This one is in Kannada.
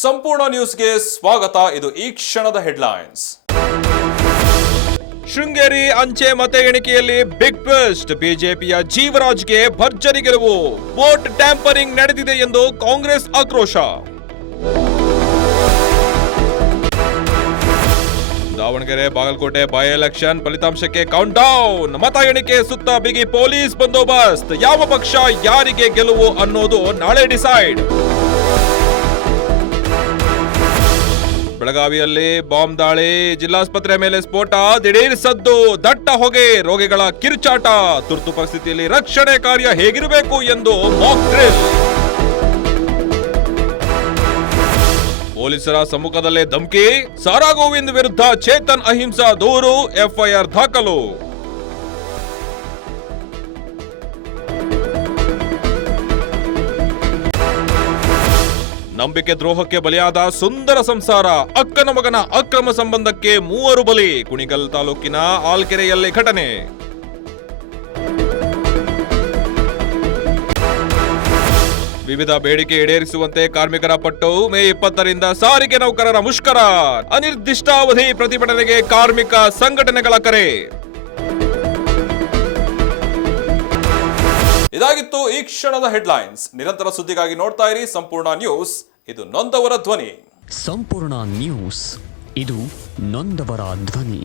ಸಂಪೂರ್ಣ ನ್ಯೂಸ್ಗೆ ಸ್ವಾಗತ. ಇದು ಈ ಕ್ಷಣದ ಹೆಡ್ಲೈನ್ಸ್. ಶೃಂಗೇರಿ ಅಂಚೆ ಮತ ಎಣಿಕೆಯಲ್ಲಿ ಬಿಗ್ ಟ್ವಿಸ್ಟ್. ಬಿಜೆಪಿಯ ಜೀವರಾಜ್ಗೆ ಭರ್ಜರಿ ಗೆಲುವು. ವೋಟ್ ಟ್ಯಾಂಪರಿಂಗ್ ನಡೆದಿದೆ ಎಂದು ಕಾಂಗ್ರೆಸ್ ಆಕ್ರೋಶ. ದಾವಣಗೆರೆ ಬಾಗಲಕೋಟೆ ಬೈ ಎಲೆಕ್ಷನ್ ಫಲಿತಾಂಶಕ್ಕೆ ಕೌಂಟ್ ಡೌನ್. ಮತ ಎಣಿಕೆ ಸುತ್ತ ಬಿಗಿ ಪೊಲೀಸ್ ಬಂದೋಬಸ್ತ್. ಯಾವ ಪಕ್ಷ ಯಾರಿಗೆ ಗೆಲುವು ಅನ್ನೋದು ನಾಳೆ ಡಿಸೈಡ್. ಬೆಳಗಾವಿಯಲ್ಲಿ ಬಾಂಬ್ ದಾಳಿ, ಜಿಲ್ಲಾಸ್ಪತ್ರೆ ಮೇಲೆ ಸ್ಫೋಟ, ದಿಢೀರ್ ಸದ್ದು, ದಟ್ಟ ಹೊಗೆ, ರೋಗಿಗಳ ಕಿರುಚಾಟ. ತುರ್ತು ಪರಿಸ್ಥಿತಿಯಲ್ಲಿ ರಕ್ಷಣೆ ಕಾರ್ಯ ಹೇಗಿರಬೇಕು ಎಂದು ಮಾಕ್ ಡ್ರಿಲ್. ಪೊಲೀಸರ ಸಮ್ಮುಖದಲ್ಲೇ ಧಮಕಿ, ಸಾರಾ ಗೋವಿಂದ್ ವಿರುದ್ಧ ಚೇತನ್ ಅಹಿಂಸಾ ದೂರು, ಎಫ್ಐಆರ್ ದಾಖಲು. ನಂಬಿಕೆ ದ್ರೋಹಕ್ಕೆ ಬಲಿಯಾದ ಸುಂದರ ಸಂಸಾರ. ಅಕ್ಕನ ಮಗನ ಅಕ್ರಮ ಸಂಬಂಧಕ್ಕೆ 3 ಬಲಿ. ಕುಣಿಗಲ್ ತಾಲೂಕಿನ ಆಲ್ಕೆರೆಯಲ್ಲಿ ಘಟನೆ. ವಿವಿಧ ಬೇಡಿಕೆ ಈಡೇರಿಸುವಂತೆ ಕಾರ್ಮಿಕರ ಪಟ್ಟು. ಮೇ 20ರಿಂದ ಸಾರಿಗೆ ನೌಕರರ ಮುಷ್ಕರ. ಅನಿರ್ದಿಷ್ಟಾವಧಿ ಪ್ರತಿಭಟನೆಗೆ ಕಾರ್ಮಿಕ ಸಂಘಟನೆಗಳ ಕರೆ. ಇದಾಗಿತ್ತು ಈ ಕ್ಷಣದ ಹೆಡ್ಲೈನ್ಸ್. ನಿರಂತರ ಸುದ್ದಿಗಾಗಿ ನೋಡ್ತಾ ಇರಿ ಸಂಪೂರ್ಣ ನ್ಯೂಸ್. ಇದು ನೊಂದವರ ಧ್ವನಿ. ಸಂಪೂರ್ಣ ನ್ಯೂಸ್, ಇದು ನೊಂದವರ ಧ್ವನಿ.